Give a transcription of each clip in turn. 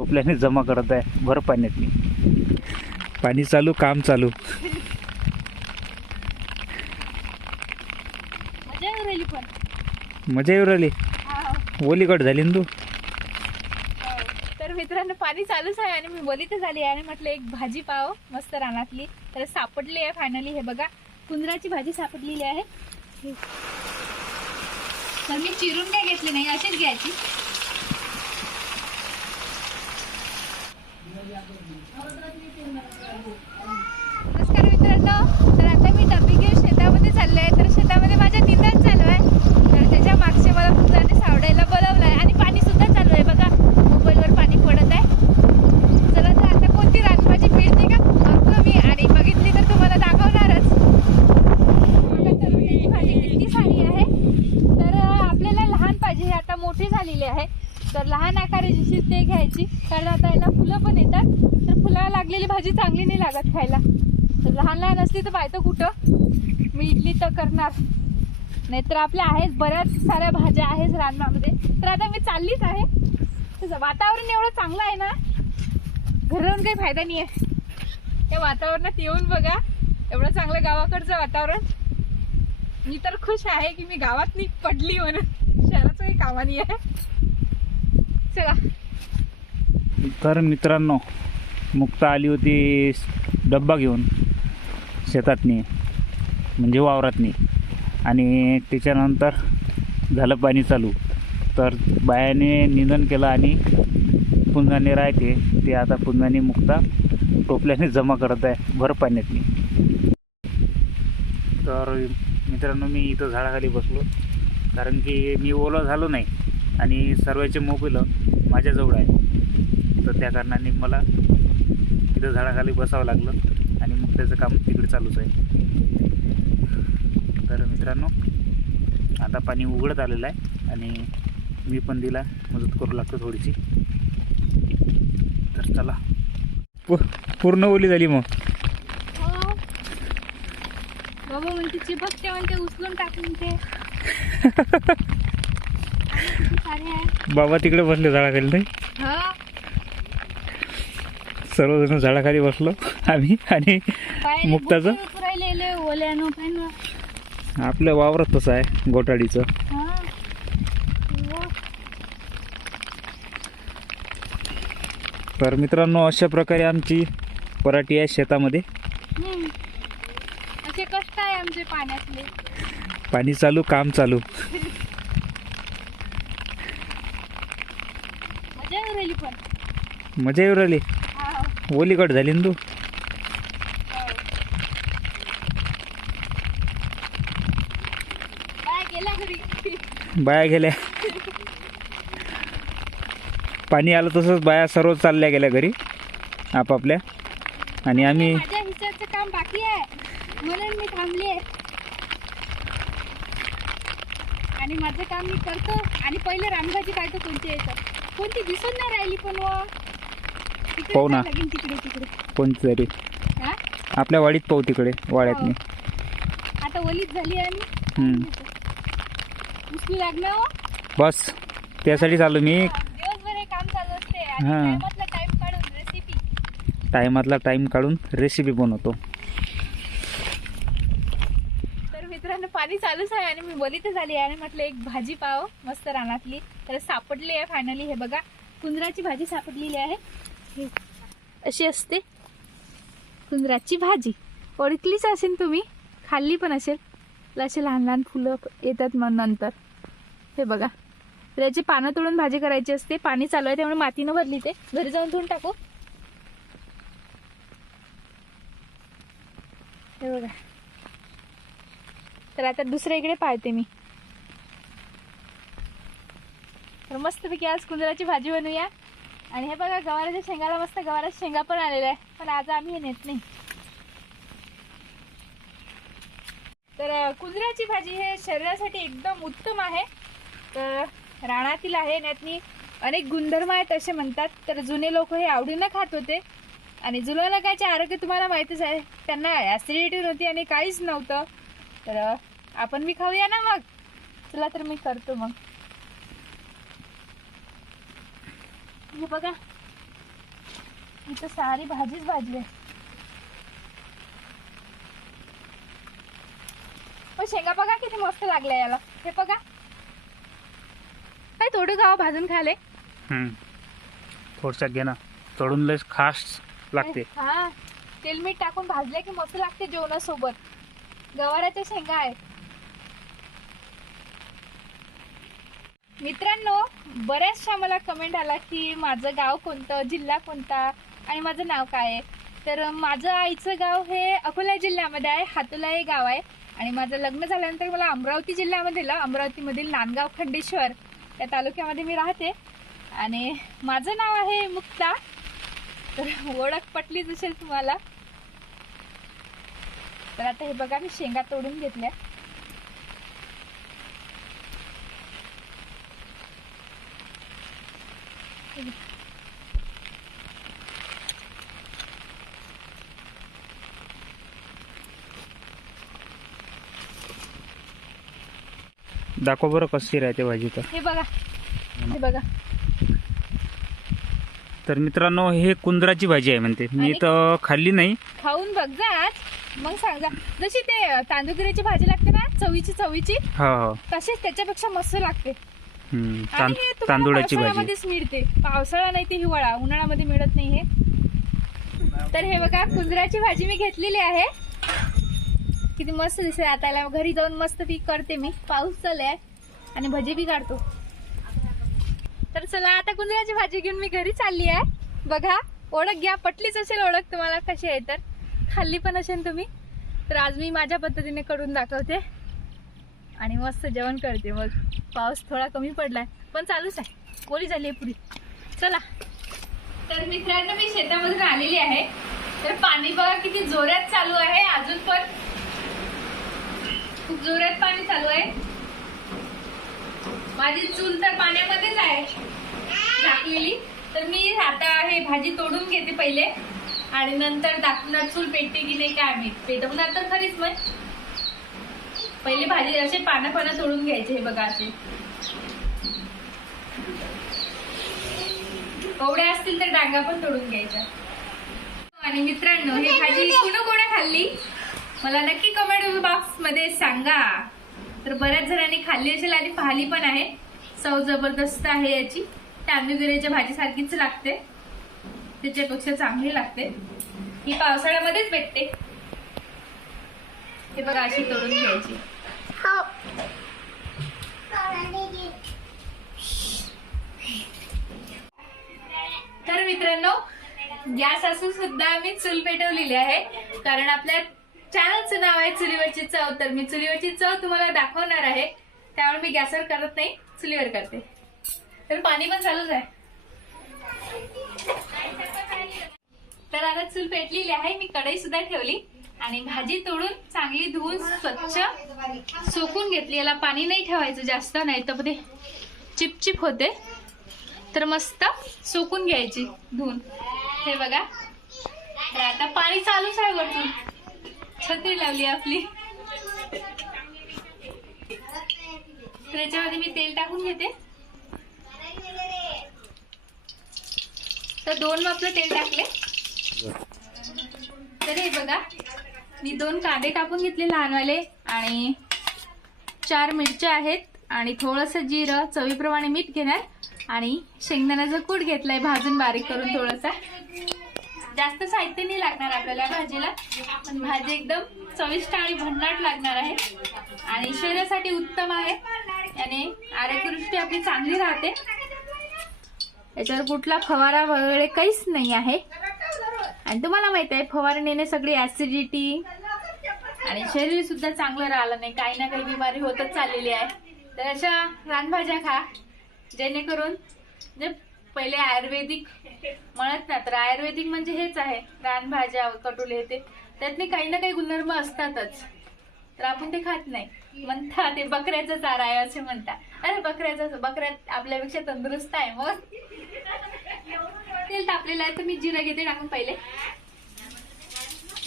टोपल्याने जमा करत आहे. भर पाण्यातनी पाणी चालू काम चालू. मजा येऊ राहिली पण. मजा येऊ राहिली. ओली कट झाली ना तू? तर मित्रांनो पाणी चालूच आहे आणि मी बोलीत झाली आहे आणि म्हटलं एक भाजी पाव मस्त रानातली. तर सापडली आहे फायनली हे बघा कुंदराची भाजी सापडलेली आहे. हे. तर मी चिरून काय घेतली नाही अशीच घ्यायची नमस्कार मित्रांनो तर आता मी डबी घेऊन शेतामध्ये चालले आहे तर शेतामध्ये माझ्या निंदण चालू आहे तर त्याच्या मागचे मला फुलाने सावडायला बोलवलं आहे आणि पाणी सुद्धा चालू आहे बघा मोबाईलवर पाणी पडत आहे चला तर आता कोणती रानभाजी मिळते का बघतो मी आणि बघितली तर तुम्हाला दाखवणारच बघा तर ही भाजी किती सारी आहे तर अं, आपल्याला लहान पाहिजे हे आता मोठी झालेली आहे. तर लहान आकाराची ते घ्यायची. कारण आता याला फुलं पण येतात. तर फुला लागलेली भाजी चांगली नाही लागत खायला. तर लहान लहान असली तर पाहतो कुठं? मी इडली तर करणार. नाहीतर आपल्या आहेच बऱ्याच साऱ्या भाज्या आहेच रानमामध्ये. तर आता मी चाललीच आहे. तसं वातावरण एवढं चांगलं आहे ना? घरून राहून काही फायदा नाही आहे त्या वातावरणात येऊन बघा. एवढं चांगलं गावाकडचं वातावरण. मी तर खुश आहे की मी गावात नी पडली म्हणून. काही कामा नाही आहे. चला. तर मित्रांनो मुक्ता आली होती डब्बा घेऊन शेतातनी म्हणजे वावरातनी. आणि त्याच्यानंतर झालं पाणी चालू. तर बायाने निंदन केलं आणि पुंजाने राहते ते आता पुंजाने मुक्ता टोपल्याने जमा करत आहे भर पाण्यातनी. तर मित्रांनो मी इथं झाडाखाली बसलो. कारण की मी ओलं झालो नाही आणि सर्वांचे मोबाईल माझ्याजवळ आहे. तर त्या कारणाने मला तिथं झाडाखाली बसावं लागलं आणि मग त्याचं काम तिकडे चालूच आहे. तर मित्रांनो आता पाणी उघडत आलेलं आहे आणि मी पण दिला मदत करू लागतो थोडीशी. तर चला. पूर्ण ओली झाली मग. हो. बाबा म्हणते चिपकते म्हणते उचलून टाकून ते बाबा तिकडे बसले झाडाखाली नाही? हा. सर्वजण झाडाखाली बसलो. आम्ही आणि मुक्ताचं? बुक्के उतरायलेले ओल्यानं पण. आपलं वावरत तसं आहे गोटाडीचं हो. तर मित्रांनो अशा प्रकारे आमची पराठी आहे शेतामध्ये. कष्ट आहे आमचे पाण्यातले. पाणी चालू काम चालू. मजा येऊ राहिली ओली कट झाली ना तू. बाय गेल्या पाणी आलं तसंच बाया सर्व चालल्या गेल्या घरी आपापल्या. आणि आम्ही काम बाकी आहे. म्हणून मी थांबली आहे. आणि माझं काम मी करतो. आणि पहिले रामभाजी पाहतो कोणती येतं कोणती दिसून नाही राहिली पण व. तिकडे पाहू ना. जावं लागेल तिकडे तिकडे. कोणती तरी. हा? आपल्या वाडीत पाहू तिकडे वाड्यातनी आता ओलीच झाली मी. हम्म. उचलू हो. बस. त्यासाठी चालू मी. हा, दिवसभर हे काम चालू असते. आणि हा. टायमातला टाइम काढून रेसिपी टायमातला टाईम काढून रेसिपी बनवतो तर मित्रांनो पाणी चालूच आहे आणि मी बोलीत झाली आहे आणि म्हटलं एक भाजी पाव मस्त रानातली. तर सापडली आहे फायनली हे बघा कुंदराची भाजी सापडलेली आहे. हे अशी असते. कुंदराची भाजी. ओळखलीच असेल तुम्ही? खाल्ली पण असेल. असे लहान लहान फुलं येतात मग नंतर. हे बघा. तर याची पानं तोडून भाजी करायची असते. पाणी चालू आहे त्यामुळे मातीनं भरली ते. घरी जाऊन धुवून टाकू. हे बघा. तर आता दुसऱ्या इकडे पाहते मी. तर मस्तपैकी आज कुंदराची भाजी बनवूया. आणि हे बघा गवाराच्या शेंगाला मस्त गवाराच्या शेंगा पण आलेल्या आहे. पण आज आम्ही हे नेत नाही. तर अं, कुंदराची भाजी हे शरीरासाठी एकदम उत्तम आहे. तर रानातील आहे यातनी अनेक गुणधर्म आहेत असे म्हणतात. तर जुने लोक हे आवडीनं खात होते. आणि जुन्या लोकांचे आरोग्य तुम्हाला माहितीच आहे. त्यांना ॲसिडिटी नव्हती आणि काहीच नव्हतं. तर आपण मी खाऊया ना मग. चला तर मी करतो मग. हे बघा. इथं सारी भाजीच भाजी आहे. पण शेंगा बघा किती मस्त लागल्या याला. हे बघा. काय थोडं गाव भाजून खाले थोडसा घे ना. तळून लस खास लागते. हा. तेल मीठ टाकून भाजले की मस्त लागते जेवणासोबत. गवाराच्या शेंगा आहेत. मित्रांनो बऱ्याचशा मला कमेंट आला की माझं गाव कोणतं जिल्हा कोणता आणि माझं नाव काय आहे. तर माझं आईचं गाव हे अकोला जिल्ह्यामध्ये आहे हातोला हे गाव आहे. आणि माझं लग्न झाल्यानंतर मला अमरावती जिल्ह्यामध्ये अमरावतीमधील नांदगाव खंडेश्वर या तालुक्यामध्ये मी राहते. आणि माझं नाव आहे मुक्ता. तर ओळख पटलीच असेल तुम्हाला. तर आता हे बघा मी शेंगा तोडून घेतल्या. दाखव बरं कशी राहते भाजी तर हे बघा. हे बघा. तर मित्रांनो हे कुंदराची भाजी आहे म्हणते. मी तर खाल्ली नाही. खाऊन बघ जा. आज मग सांग जा. जशी ते तांदूळगिरीची भाजी लागते ना चवीची चवीची हो हो. तशीच त्याच्यापेक्षा मस्त लागते. आणि तां- हे तुम्हाला तांदूळाची भाजी. पावसाळ्यामध्येच मिळते. पावसाळा नाही ते हिवाळा. उन्हाळ्यामध्ये मिळत नाही हे. तर हे बघा कुंदराची भाजी मी घेतलेली आहे. किती मस्त दिसते आता याला घरी जाऊन मस्त ती करते मी. पाऊस चालू आहे आणि भजी बी काढतो. तर चला आता कुंदराची भाजी घेऊन मी घरी चालली आहे. बघा ओळख घ्या. पटलीच असेल ओळख तुम्हाला कशी आहे तर. खाल्ली पण असेल तुम्ही. तर आज मी माझ्या पद्धतीने करून दाखवते. आणि मस्त जेवण करते मग. पाऊस थोडा कमी पडलाय पण चालूच आहे. कोरी झाली आहे पुरी. चला. तर मित्रांनो मी शेतामधून आलेली आहे. तर पाणी बघा किती जोरात चालू आहे. अजून पण खूप जोरात पाणी चालू आहे. माझी चूल तर पाण्यामध्येच आहे. टाकलेली तर मी आता हे भाजी तोडून घेते पहिले. आणि नंतर दाखवणार चूल पेटते की नाही काय मी पेटवणार तर खरीच मग. पहिले भाजी असे पानं पानं तोडून घ्यायचे हे बघा असे. कवड्या असतील तर डांगा पण तोडून घ्यायच्या. आणि मित्रांनो ही भाजी कुणा कोणा खाल्ली? मला नक्की कमेंट बॉक्समध्ये सांगा. तर बऱ्याच जणांनी खाल्ली असेल आणि पाहिली पण आहे. चव जबरदस्त आहे याची. तांदूळगिरीच्या भाजी सारखीच लागते. त्याच्यापेक्षा चांगली लागते. ही पावसाळ्यामध्येच भेटते. हे बघा अशी तोडून घ्यायची. तर मित्रांनो गॅस असून सुद्धा मी चूल पेटवलेली आहे. कारण आपल्या चॅनलचं नाव आहे चुलीवरची चव. तर मी चुलीवरची चव तुम्हाला दाखवणार आहे. त्यामुळे मी गॅसवर करत नाही चुलीवर करते. तर पाणी पण चालूच आहे. तर आता चूल पेटलेली आहे मी कढई सुद्धा ठेवली. आणि भाजी तोडून चांगली धुवून स्वच्छ सोकून घेतली. याला पाणी नाही ठेवायचं जास्त नाही तर ते चिपचिप होते. तर मस्त सोकून घ्यायची धुवून. हे बघा. तर आता पाणी चालूच आहे वरतून. छत्री लावली आपली. तर याच्यामध्ये मी तेल टाकून घेते. तर दोन आपलं तेल टाकले. तर हे बघा. मी दोन कांदे कापून घेतले लहानवाले आणि चार मिरच्या आहेत आणि थोडंसं जिरं चवीप्रमाणे मीठ घेणार आणि शेंगदाण्याचा कूट घेतलाय भाजून बारीक करून थोडासा. जास्त साहित्य नाही लागणार आपल्याला भाजीला. पण भाजी एकदम चविष्ट आणि भन्नाट लागणार आहे. आणि शरीरासाठी उत्तम आहे. याने आरोग्यदृष्टी आपली चांगली राहते. याच्यावर कुठला फवारा वगैरे काहीच नाही आहे. आणि तुम्हाला माहीत आहे फवारणीने सगळी ऍसिडिटी आणि शरीर सुद्धा चांगलं राहिलं नाही. काही ना काही बिमारी होतच चाललेली आहे. तर अशा रानभाज्या खा जेणेकरून जे पहिले आयुर्वेदिक म्हणत ना तर आयुर्वेदिक म्हणजे हेच आहे रानभाज्या कटोले ते. त्यातले काही ना काही गुणधर्म असतातच. तर आपण ते खात नाही. म्हणता ते बकऱ्याचा चारा आहे असे म्हणता. अरे बकऱ्याचा बकऱ्या आपल्यापेक्षा तंदुरुस्त आहे मग? तेल तापलेलं आहे तर मी जिरं घेते टाकून पहिले.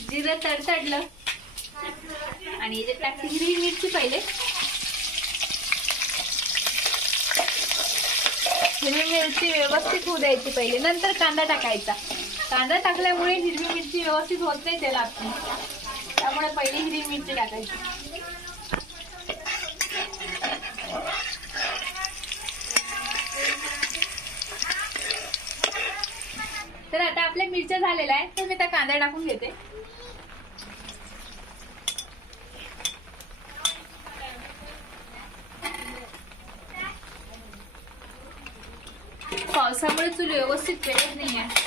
जिरं तडतडलं. आणि याच्यात टाकते हिरवी मिरची पहिले. हिरवी मिरची व्यवस्थित होऊ द्यायची पहिले. नंतर कांदा टाकायचा. कांदा टाकल्यामुळे हिरवी मिरची व्यवस्थित होत नाही त्याला आपण. त्यामुळे पहिली हिरवी मिरची टाकायची तर आता आपल्या मिरच्या झालेल्या आहेत तर मी त्या कांदा टाकून घेते. पावसामुळे चूल व्यवस्थित पेरत नाही आहे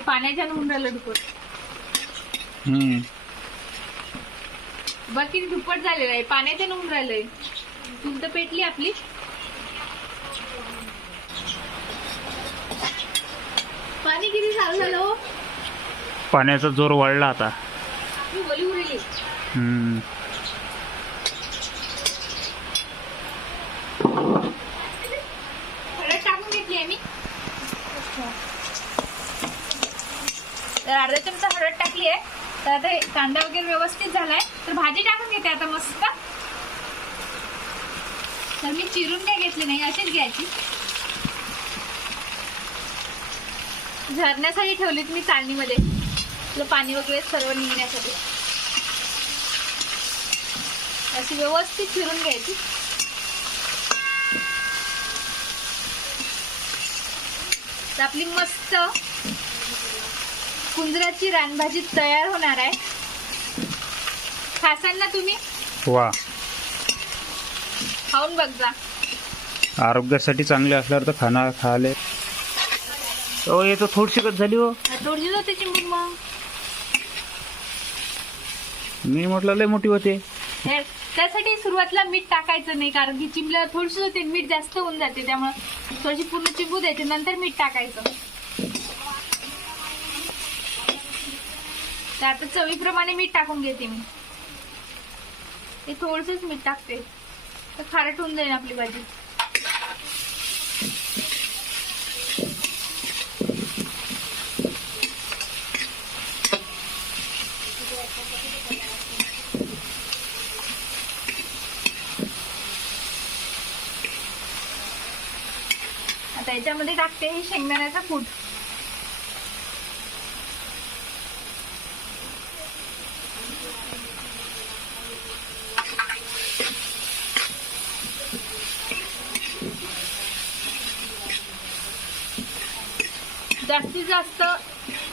पाण्याच्या होऊन राहिलं दुपट हम्म. बघ किती दुप्पट झालेलं आहे. पाण्याच्या होऊन राहिलंय. तर पेटली आपली. पाणी किती चालू झालं हो? पाण्याचा जोर वाढला आता. उरली. हम्म. हळद टाकून घेतली आहे मी. तर अर्धा चमचा हळद टाकली आहे. तर आता कांदा वगैरे व्यवस्थित झालाय. तर भाजी टाकून घेते आता मस्त. तर मी चिरून काय घेतली नाही अशीच घ्यायची. झरण्यासाठी ठेवलीत मी चाळणीमध्ये. तुला पाणी वगैरे सर्व निघण्यासाठी. अशी व्यवस्थित चिरून घ्यायची. तर आपली मस्त कुंजराची रानभाजी तयार होणार आहे. खासाल ना तुम्ही? वा. खाऊन बघ जा. आरोग्यासाठी चांगले असल्यावर तर खाना खाले. हो हे तर थोडीशी कट झाली हो. थोडी होते चिंबून मग. मी म्हटलं लय मोठी होते. हे- त्यासाठी सुरुवातीला मीठ टाकायचं नाही कारण की चिंबल्यावर थोडीशी होते मीठ जास्त होऊन जाते त्यामुळे थोडीशी पूर्ण चिंबू द्यायची नंतर मीठ टाकायचं. तर आता चवीप्रमाणे मीठ टाकून घेते मी. ते थोडंसंच मीठ टाकते. तर खारट होऊन जाईल आपली भाजी. आता याच्यामध्ये टाकते हे शेंगदाण्याचा कूट. जास्त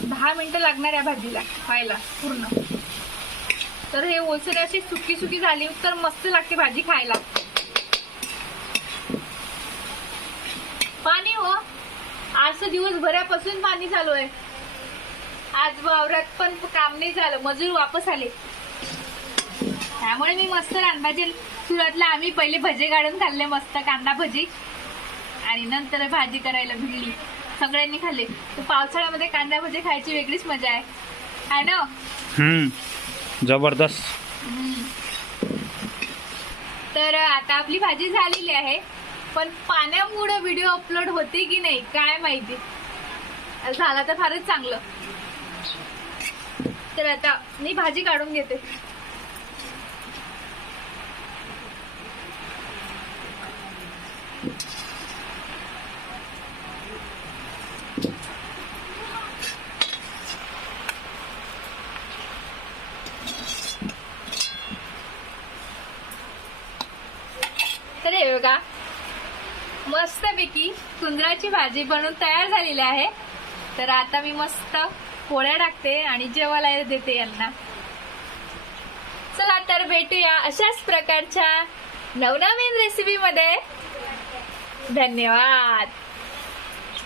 दहा मिनिटं लागणार या भाजीला खायला पूर्ण. तर हे ओसरे अशी सुकी सुकी झाली तर मस्त लागते भाजी खायला. पाणी हो आज दिवसभरापासून पाणी चालू आहे. आज वावरात पण काम नाही झालं मजूर वापस आले. त्यामुळे मी मस्त रानभाजी सुरतला आम्ही पहिले भजे काढून खाल्ले मस्त कांदा भजी. आणि नंतर भाजी करायला भिडली. सगळ्यांनी खाल्ले. तर पावसाळ्यामध्ये कांदा भजी खायची वेगळीच मजा आहे. आहे ना? हम्म. जबरदस्त. तर आता आपली भाजी झालेली आहे. पण पाण्यामुळे व्हिडिओ अपलोड होते की नाही काय माहिती? झाला तर फारच चांगलं. तर आता मी भाजी काढून घेते. बघा. मस्तपैकी कुंदराची भाजी बनवून तयार झालेली आहे. तर आता मी मस्त पोळ्या टाकते आणि जेवायला देते यांना. चला तर भेटूया अशाच प्रकारच्या नवनवीन रेसिपी मध्ये. धन्यवाद.